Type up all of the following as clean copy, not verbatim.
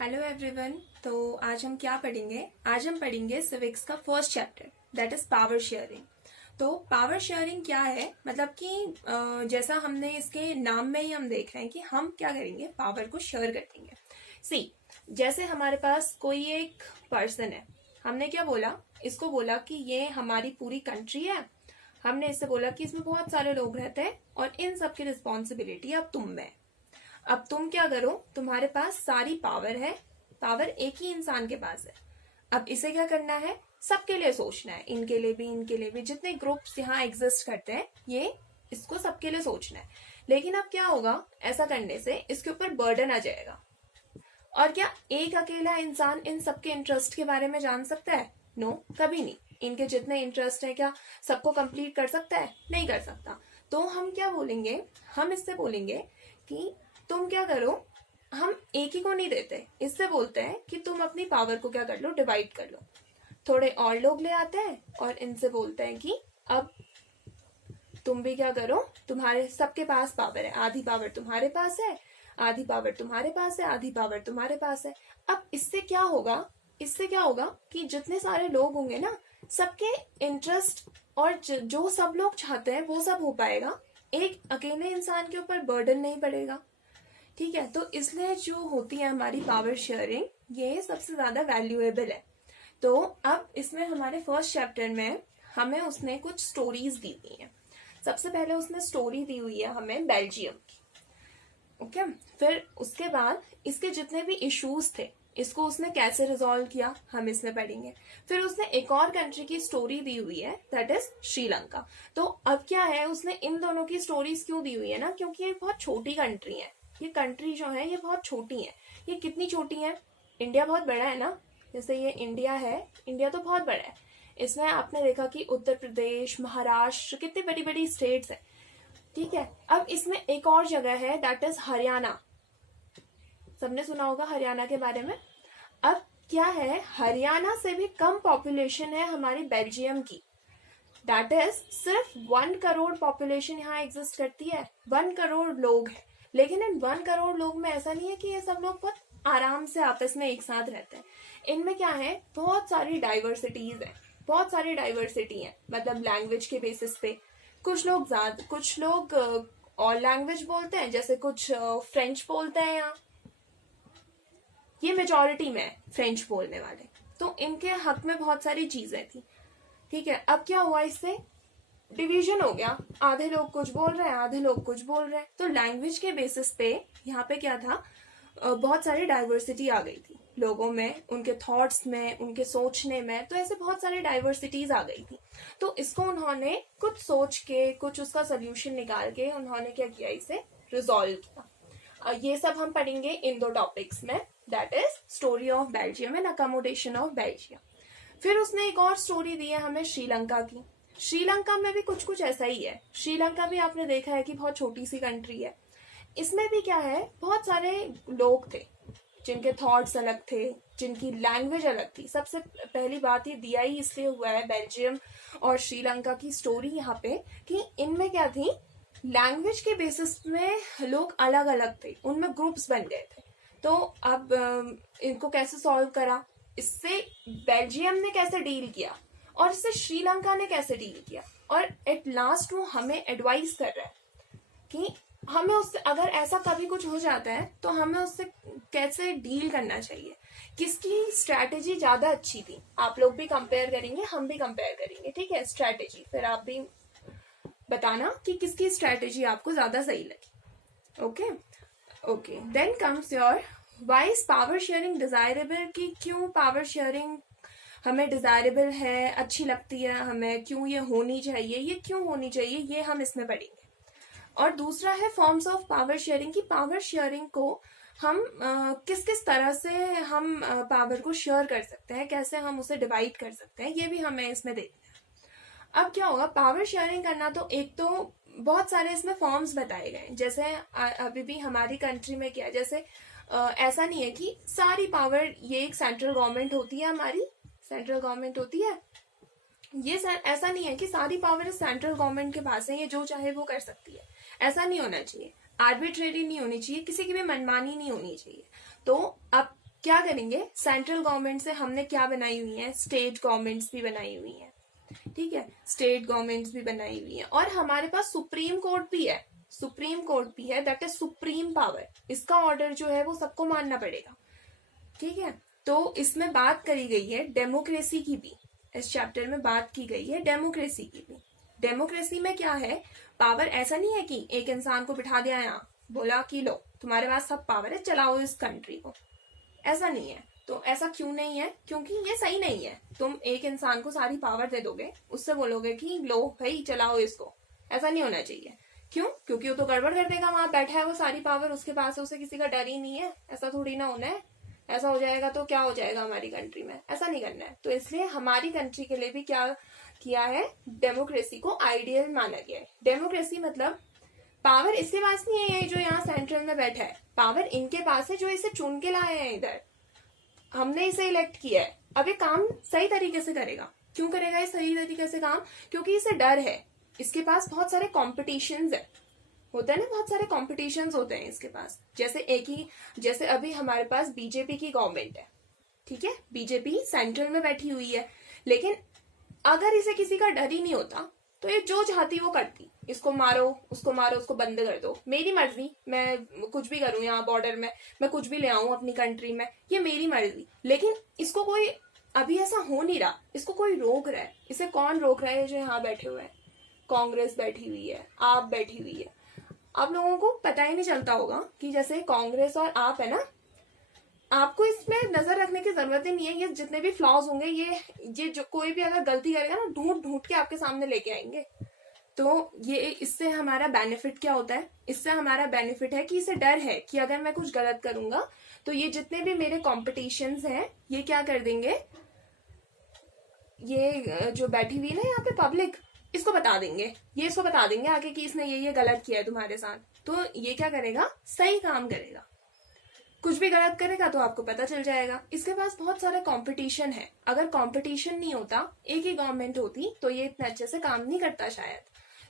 Hello everyone. तो आज हम क्या पढ़ेंगे? आज हम पढ़ेंगे सिविक्स का first chapter, that is power sharing. तो पावर शेयरिंग क्या है, मतलब कि जैसा हमने इसके नाम में ही हम देख रहे हैं कि हम क्या करेंगे, पावर को शेयर कर देंगे। सी, जैसे हमारे पास कोई एक पर्सन है, हमने क्या बोला, इसको बोला कि ये हमारी पूरी कंट्री है। हमने इससे बोला कि इसमें बहुत सारे लोग रहते हैं और इन सब की रिस्पॉन्सिबिलिटी अब तुम में है। अब तुम क्या करो, तुम्हारे पास सारी पावर है, पावर एक ही इंसान के पास है। अब इसे क्या करना है, सबके लिए सोचना है, इनके लिए भी, इनके लिए भी, जितने ग्रुप्स यहाँ एग्जिस्ट करते हैं ये इसको सबके लिए सोचना है। लेकिन अब क्या होगा, ऐसा करने से इसके ऊपर बर्डन आ जाएगा। और क्या एक अकेला इंसान इन सबके इंटरेस्ट के बारे में जान सकता है? नो, कभी नहीं। इनके जितने इंटरेस्ट है क्या सबको कंप्लीट कर सकता है? नहीं कर सकता। तो हम क्या बोलेंगे, हम इससे बोलेंगे कि तुम क्या करो, हम एक ही को नहीं देते, इससे बोलते हैं कि तुम अपनी पावर को क्या कर लो, डिवाइड कर लो। थोड़े और लोग ले आते हैं और इनसे बोलते हैं कि अब तुम भी क्या करो, तुम्हारे सबके पास पावर है, आधी पावर तुम्हारे पास है, आधी पावर तुम्हारे पास है, आधी पावर तुम्हारे पास है। अब इससे क्या होगा, इससे क्या होगा कि जितने सारे लोग होंगे ना, सबके इंटरेस्ट और जो सब लोग चाहते हैं वो सब हो पाएगा, एक अकेले इंसान के ऊपर बर्डन नहीं पड़ेगा। ठीक है, तो इसलिए जो होती है हमारी पावर शेयरिंग, ये सबसे ज्यादा वैल्यूएबल है। तो अब इसमें हमारे फर्स्ट चैप्टर में हमें उसने कुछ स्टोरीज दी हुई हैं। सबसे पहले उसने स्टोरी दी हुई है हमें बेल्जियम की। ओके, फिर उसके बाद इसके जितने भी इश्यूज थे, इसको उसने कैसे रिजॉल्व किया, हम इसमें पढ़ेंगे। फिर उसने एक और कंट्री की स्टोरी दी हुई है, दैट इज श्रीलंका। तो अब क्या है, उसने इन दोनों की स्टोरीज क्यों दी हुई है ना, क्योंकि ये बहुत छोटी कंट्री है। ये कंट्री जो है ये बहुत छोटी है। ये कितनी छोटी है, इंडिया बहुत बड़ा है ना, जैसे ये इंडिया है, इंडिया तो बहुत बड़ा है। इसमें आपने देखा कि उत्तर प्रदेश, महाराष्ट्र, कितनी बड़ी बड़ी स्टेट्स है। ठीक है, अब इसमें एक और जगह है, दैट इज हरियाणा। सबने सुना होगा हरियाणा के बारे में। अब क्या है, हरियाणा से भी कम पॉपुलेशन है हमारी बेल्जियम की, दैट इज सिर्फ 1 करोड़ पॉपुलेशन यहाँ एग्जिस्ट करती है। 1 करोड़ लोग हैं, लेकिन इन 1 करोड़ लोग में ऐसा नहीं है कि ये सब लोग बहुत आराम से आपस में एक साथ रहते हैं। इनमें क्या है, बहुत सारी डाइवर्सिटीज है, बहुत सारी डाइवर्सिटी है। मतलब लैंग्वेज के बेसिस पे कुछ लोग और लैंग्वेज बोलते हैं, जैसे कुछ फ्रेंच बोलते हैं यहाँ, ये मेजोरिटी में है फ्रेंच बोलने वाले। तो इनके हक में बहुत सारी चीजें थी। ठीक है, अब क्या हुआ, इससे डिवीजन हो गया, आधे लोग कुछ बोल रहे हैं, आधे लोग कुछ बोल रहे हैं। तो लैंग्वेज के बेसिस पे यहाँ पे क्या था, बहुत सारी डाइवर्सिटी आ गई थी लोगों में, उनके थॉट्स में, उनके सोचने में। तो ऐसे बहुत सारी डाइवर्सिटीज आ गई थी। तो इसको उन्होंने कुछ सोच के, कुछ उसका सोल्यूशन निकाल के उन्होंने क्या किया, इसे रिजॉल्व किया। ये सब हम पढ़ेंगे इन 2 टॉपिक्स में, that is story of Belgium and accommodation of Belgium. फिर उसने एक और स्टोरी दी है हमें श्रीलंका की। श्रीलंका में भी कुछ कुछ ऐसा ही है। श्रीलंका भी आपने देखा है कि बहुत छोटी सी कंट्री है। इसमें भी क्या है, बहुत सारे लोग थे जिनके थॉट्स अलग थे, जिनकी लैंग्वेज अलग थी। सबसे पहली बात ये दिया ही इसलिए हुआ है बेल्जियम और श्रीलंका की स्टोरी यहाँ पे, कि इनमें क्या थी, लैंग्वेज के बेसिस में लोग अलग अलग थे, उनमें ग्रुप्स बन गए थे। तो अब इनको कैसे सॉल्व करा, इससे बेल्जियम ने कैसे डील किया और इससे श्रीलंका ने कैसे डील किया, और एट लास्ट वो हमें एडवाइस कर रहा है कि हमें उससे, अगर ऐसा कभी कुछ हो जाता है तो हमें उससे कैसे डील करना चाहिए, किसकी स्ट्रैटेजी ज्यादा अच्छी थी। आप लोग भी कंपेयर करेंगे, हम भी कंपेयर करेंगे। ठीक है, स्ट्रैटेजी, फिर आप भी बताना कि किसकी स्ट्रैटेजी आपको ज्यादा सही लगी। Okay okay, then comes your why is power sharing desirable, कि क्यों पावर शेयरिंग हमें डिजायरेबल है, अच्छी लगती है हमें, क्यों ये होनी चाहिए, ये क्यों होनी चाहिए, ये हम इसमें पढ़ेंगे। और दूसरा है फॉर्म्स ऑफ पावर शेयरिंग, की पावर शेयरिंग को हम किस किस तरह से हम पावर को शेयर कर सकते हैं, कैसे हम उसे डिवाइड कर सकते हैं, ये भी हमें इसमें देखना है। अब क्या होगा, पावर शेयरिंग करना, तो एक तो बहुत सारे इसमें फॉर्म्स बताए गए, जैसे अभी भी हमारी कंट्री में क्या है, जैसे ऐसा नहीं है कि सारी पावर, ये एक सेंट्रल गवर्नमेंट होती है, हमारी सेंट्रल गवर्नमेंट होती है, ये ऐसा नहीं है कि सारी पावर सेंट्रल गवर्नमेंट के पास है, ये जो चाहे वो कर सकती है। ऐसा नहीं होना चाहिए, आर्बिट्रेरी नहीं होनी चाहिए, किसी की भी मनमानी नहीं होनी चाहिए। तो अब क्या करेंगे, सेंट्रल गवर्नमेंट से हमने क्या बनाई हुई है, स्टेट गवर्नमेंट्स भी बनाई हुई है, ठीक है, स्टेट गवर्नमेंट्स भी बनाई हुई है, और हमारे पास सुप्रीम कोर्ट भी है, सुप्रीम कोर्ट भी है, दैट इज सुप्रीम पावर, इसका ऑर्डर जो है वो सबको मानना पड़ेगा, ठीक है। तो इसमें बात करी गई है डेमोक्रेसी की भी, इस चैप्टर में बात की गई है डेमोक्रेसी की भी। डेमोक्रेसी में क्या है, पावर ऐसा नहीं है कि एक इंसान को बिठा दिया यहाँ, बोला कि लो तुम्हारे पास सब पावर है, चलाओ इस कंट्री को, ऐसा नहीं है। तो ऐसा क्यों नहीं है, क्योंकि ये सही नहीं है। तुम एक इंसान को सारी पावर दे दोगे, उससे बोलोगे कि लो भाई चलाओ इसको, ऐसा नहीं होना चाहिए। क्यों, क्योंकि वो तो गड़बड़ कर देगा, वहां बैठा है वो, सारी पावर उसके पास है, उसे किसी का डर ही नहीं है, ऐसा थोड़ी ना होना है। ऐसा हो जाएगा तो क्या हो जाएगा हमारी कंट्री में, ऐसा नहीं करना है। तो इसलिए हमारी कंट्री के लिए भी क्या किया है, डेमोक्रेसी को आइडियल माना गया है। डेमोक्रेसी मतलब पावर इसके पास नहीं है, ये जो यहाँ सेंट्रल में बैठा है, पावर इनके पास है जो इसे चुन के लाए हैं इधर, हमने इसे इलेक्ट किया है। अब ये काम सही तरीके से करेगा। क्यों करेगा ये सही तरीके से काम, क्योंकि इसे डर है, इसके पास बहुत सारे कॉम्पिटिशन्स है, होता है ना, बहुत सारे कॉम्पिटिशन्स होते हैं इसके पास। जैसे अभी हमारे पास बीजेपी की गवर्नमेंट है, ठीक है, बीजेपी सेंट्रल में बैठी हुई है, लेकिन अगर इसे किसी का डर ही नहीं होता तो ये जो चाहती वो करती, इसको मारो उसको बंद कर दो, मेरी मर्जी, मैं कुछ भी करूं यहाँ बॉर्डर में, मैं कुछ भी ले आऊं अपनी कंट्री में, ये मेरी मर्जी। लेकिन इसको कोई, अभी ऐसा हो नहीं रहा, इसको कोई रोक रहा है। इसे कौन रोक रहा है, जो यहाँ बैठे हुए हैं, कांग्रेस बैठी हुई है, आप बैठी हुई है। आप लोगों को पता ही नहीं चलता होगा कि जैसे कांग्रेस और आप है ना, आपको इसमें नजर रखने की जरूरत ही नहीं है। ये जितने भी फ्लॉज होंगे, ये जो कोई भी अगर गलती करेगा ना, ढूंढ ढूंढ के आपके सामने लेके आएंगे। तो ये इससे हमारा बेनिफिट क्या होता है, इससे हमारा बेनिफिट है कि इसे डर है कि अगर मैं कुछ गलत करूंगा तो ये जितने भी मेरे कॉम्पिटिशन्स हैं, ये क्या कर देंगे, ये जो बैठी हुई ना यहाँ पे पब्लिक, इसको बता देंगे, ये इसको बता देंगे आगे कि इसने ये गलत किया है तुम्हारे साथ। तो ये क्या करेगा, सही काम करेगा। कुछ भी गलत करेगा तो आपको पता चल जाएगा। इसके पास बहुत सारा कंपटीशन है, अगर कंपटीशन नहीं होता, एक ही गवर्नमेंट होती, तो ये इतने अच्छे से काम नहीं करता शायद।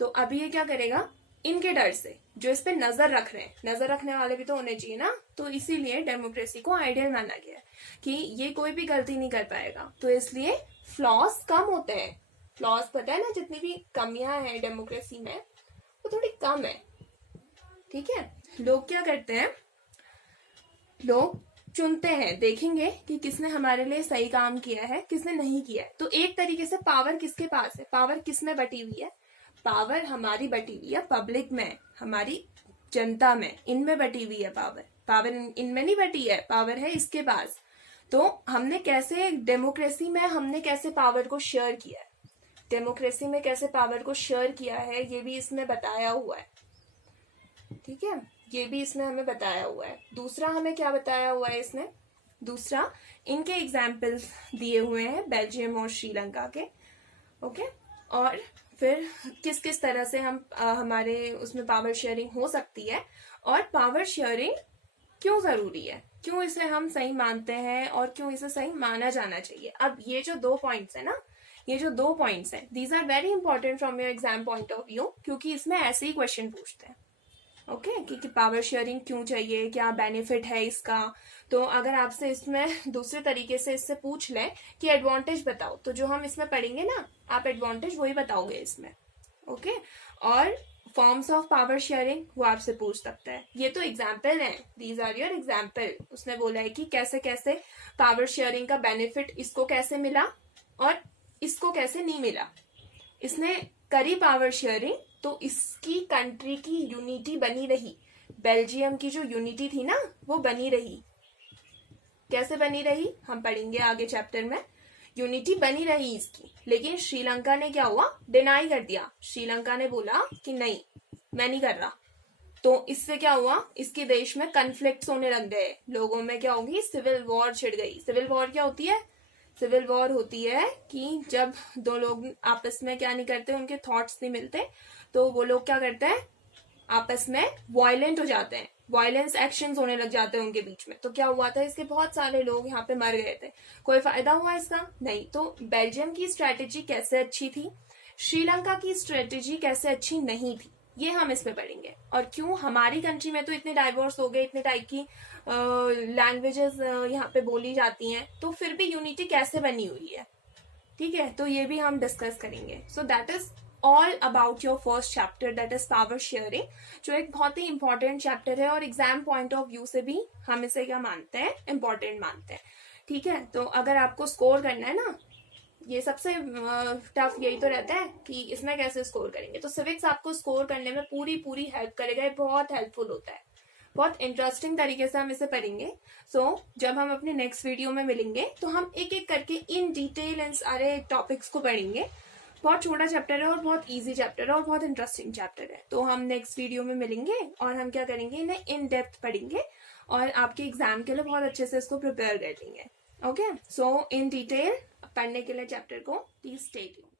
तो अभी ये क्या करेगा, इनके डर से जो इस पे नजर रख रहे हैं, नजर रखने वाले भी तो होने चाहिए ना, तो इसीलिए डेमोक्रेसी को आइडियल माना गया है कि ये कोई भी गलती नहीं कर पाएगा। तो इसलिए फ्लॉज कम होते हैं, फ्लॉज पता है ना, जितनी भी कमियां हैं डेमोक्रेसी में वो थोड़ी कम है, ठीक है। लोग क्या करते हैं, लोग चुनते हैं, देखेंगे कि किसने हमारे लिए सही काम किया है, किसने नहीं किया है। तो एक तरीके से पावर किसके पास है, पावर किस में बटी हुई है, पावर हमारी बटी हुई है पब्लिक में, हमारी जनता में, इनमें बटी हुई है पावर। पावर इनमें नहीं बटी है, पावर है इसके पास। तो हमने कैसे डेमोक्रेसी में हमने कैसे पावर को शेयर किया है, डेमोक्रेसी में कैसे पावर को शेयर किया है, ये भी इसमें बताया हुआ है, ठीक है, ये भी इसमें हमें बताया हुआ है। दूसरा हमें क्या बताया हुआ है इसने, दूसरा इनके एग्जाम्पल्स दिए हुए हैं बेल्जियम और श्रीलंका के, ओके। और फिर किस किस तरह से हम हमारे उसमें पावर शेयरिंग हो सकती है, और पावर शेयरिंग क्यों जरूरी है, क्यों इसे हम सही मानते हैं, और क्यों इसे सही माना जाना चाहिए। अब ये जो 2 पॉइंट्स है ना, ये जो 2 पॉइंट्स हैं, these are very important from your exam point of view, क्योंकि इसमें ऐसे ही क्वेश्चन पूछते हैं, ओके, कि पावर शेयरिंग क्यों चाहिए, क्या बेनिफिट है इसका। तो अगर आपसे इसमें दूसरे तरीके से इससे पूछ लें कि एडवांटेज बताओ, तो जो हम इसमें पढ़ेंगे ना, आप एडवांटेज वही बताओगे इसमें, ओके। और फॉर्म्स ऑफ पावर शेयरिंग वो आपसे पूछ सकता है। ये तो एग्जाम्पल है, दीज आर योर एग्जाम्पल। उसने बोला है कि कैसे कैसे पावर शेयरिंग का बेनिफिट इसको कैसे मिला और इसको कैसे नहीं मिला। इसने करी पावर शेयरिंग तो इसकी कंट्री की यूनिटी बनी रही, बेल्जियम की जो यूनिटी थी ना वो बनी रही। कैसे बनी रही हम पढ़ेंगे आगे चैप्टर में, यूनिटी बनी रही इसकी। लेकिन श्रीलंका ने क्या हुआ, डिनाई कर दिया। श्रीलंका ने बोला कि नहीं मैं नहीं कर रहा। तो इससे क्या हुआ, इसके देश में कन्फ्लिक्ट्स होने लग गए, लोगों में क्या होगी, सिविल वॉर छिड़ गई। सिविल वॉर क्या होती है, सिविल वॉर होती है कि जब 2 लोग आपस में क्या नहीं करते, उनके थॉट्स नहीं मिलते, तो वो लोग क्या करते हैं, आपस में वायलेंट हो जाते हैं, वायलेंस एक्शंस होने लग जाते हैं उनके बीच में। तो क्या हुआ था, इसके बहुत सारे लोग यहाँ पे मर गए थे। कोई फायदा हुआ इसका नहीं। तो बेल्जियम की स्ट्रेटेजी कैसे अच्छी थी, श्रीलंका की स्ट्रेटेजी कैसे अच्छी नहीं थी। ये हम इसमें पढ़ेंगे। और क्यों हमारी कंट्री में तो इतने डाइवर्स हो गए, इतने टाइप की लैंग्वेजेस यहाँ पे बोली जाती हैं, तो फिर भी यूनिटी कैसे बनी हुई है, ठीक है, तो ये भी हम डिस्कस करेंगे। So that is all about your first chapter, that is power sharing, जो एक बहुत ही इंपॉर्टेंट चैप्टर है और एग्जाम पॉइंट ऑफ व्यू से भी हम इसे क्या मानते हैं, इंपॉर्टेंट मानते हैं, ठीक है। तो अगर आपको स्कोर करना है ना, ये सबसे टफ यही तो रहता है कि इसमें कैसे स्कोर करेंगे, तो सिविक्स आपको स्कोर करने में पूरी पूरी हेल्प करेगा, ये बहुत हेल्पफुल होता है, बहुत इंटरेस्टिंग तरीके से हम इसे पढ़ेंगे। जब हम अपने नेक्स्ट वीडियो में मिलेंगे तो हम एक एक करके इन डिटेल इन सारे टॉपिक्स को पढ़ेंगे। बहुत छोटा चैप्टर है और बहुत इजी चैप्टर है और बहुत इंटरेस्टिंग चैप्टर है। तो हम नेक्स्ट वीडियो में मिलेंगे और हम क्या करेंगे, इन्हें इन डेप्थ पढ़ेंगे और आपके एग्जाम के लिए बहुत अच्छे से इसको प्रिपेयर कर लेंगे। ओके, सो इन डिटेल पढ़ने के लिए चैप्टर को प्लीज स्टे ट्यून्ड।